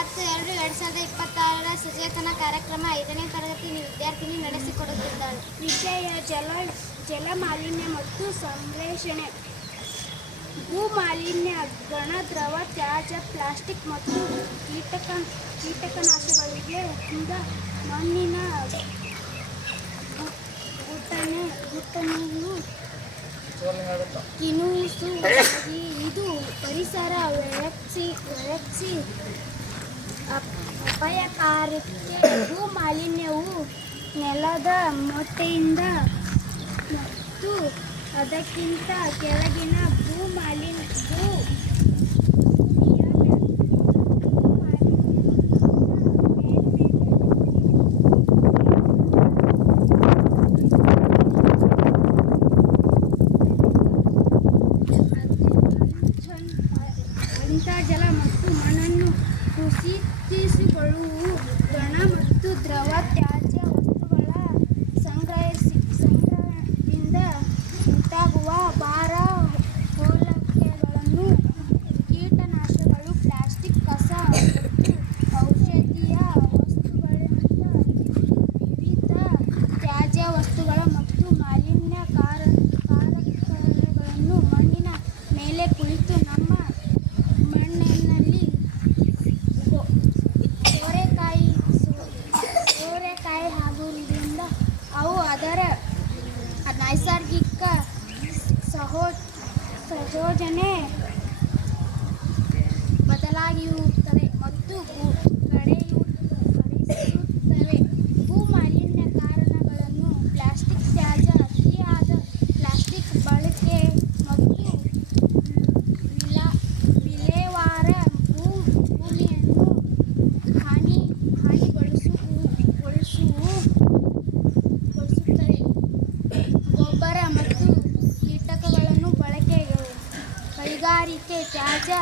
10-2-2026 ಸಚೇತನ ಕಾರ್ಯಕ್ರಮ 5ನೇ ತರಗತಿ ವಿದ್ಯಾರ್ಥಿನಿ ನಡೆಸಿಕೊಡುತ್ತಿದ್ದಾಳೆ. ವಿಷಯ ಜಲ ಮಾಲಿನ್ಯ ಮತ್ತು ಸಂರಕ್ಷಣೆ. ಭೂ ಮಾಲಿನ್ಯ, ಘನ ದ್ರವ ತ್ಯಾಜ್ಯ, ಪ್ಲಾಸ್ಟಿಕ್ ಮತ್ತು ಕೀಟನಾಶಕಗಳಿಂದ ಮಣ್ಣಿನ ಗುಣಮಟ್ಟವು ಕ್ಷೀಣಿಸುವುದಾಗಿ ಇದು ಪರಿಸರ ವ್ಯವಸ್ಥೆ ಅಪಾಯಕಾರಿಕೆ. ಭೂ ಮಾಲಿನ್ಯವು ನೆಲದ ಮಟ್ಟದಿಂದ ಮತ್ತು ಅದಕ್ಕಿಂತ ಕೆಳಗಿನ ಭೂಮಿಯ ಅಂತರ್ಜಲ ಮತ್ತು ಮಣ್ಣನ್ನು ಕುಸಿತಗೊಳ್ಳುವುದು. ಘನ ಮತ್ತು ದ್ರವ ತ್ಯಾಜ್ಯ ವಸ್ತುಗಳ ಸಂಗ್ರಹದಿಂದ ಉಂಟಾಗುವ ಭಾರ, ಹೋಲಿಕೆಗಳನ್ನು, ಕೀಟನಾಶಕಗಳು, ಪ್ಲಾಸ್ಟಿಕ್, ಕಸ ಮತ್ತು ಔಷಧೀಯ ವಸ್ತುಗಳಂಥ ವಿವಿಧ ತ್ಯಾಜ್ಯ ವಸ್ತುಗಳು ಮತ್ತು ಮಾಲಿನ್ಯಕಾರಕಗಳನ್ನು ಮಣ್ಣಿನ ಮೇಲೆ ಕುಳಿತು ನಮ್ಮ ಮಣ್ಣಿನಲ್ಲಿ ಸೋರೆಕಾಯಿ ಆಗುವುದರಿಂದ ಅವು ಅದರ ನೈಸರ್ಗಿಕ ಸಂಯೋಜನೆ ಬದಲಾಗುತ್ತವೆ ಮತ್ತು ಕಡಿಸುತ್ತವೆ. ಭೂ ಮಾಲಿನ್ಯ ಕಾರಣಗಳನ್ನು: ಪ್ಲಾಸ್ಟಿಕ್ ತ್ಯಾಜ್ಯ, ಅತಿಯಾದ ಪ್ಲಾಸ್ಟಿಕ್ ಬಳಕೆ ಮತ್ತು ವಿಲೇವಾರಿ ಭೂಮಿಯನ್ನು ಹಾನಿಗೊಳಿಸುತ್ತದೆ. ಗೊಬ್ಬರ ಮತ್ತು ಕೀಟನಾಶಕಗಳ ಬಳಕೆ, ಕೈಗಾರಿಕಾ ತ್ಯಾಜ್ಯ,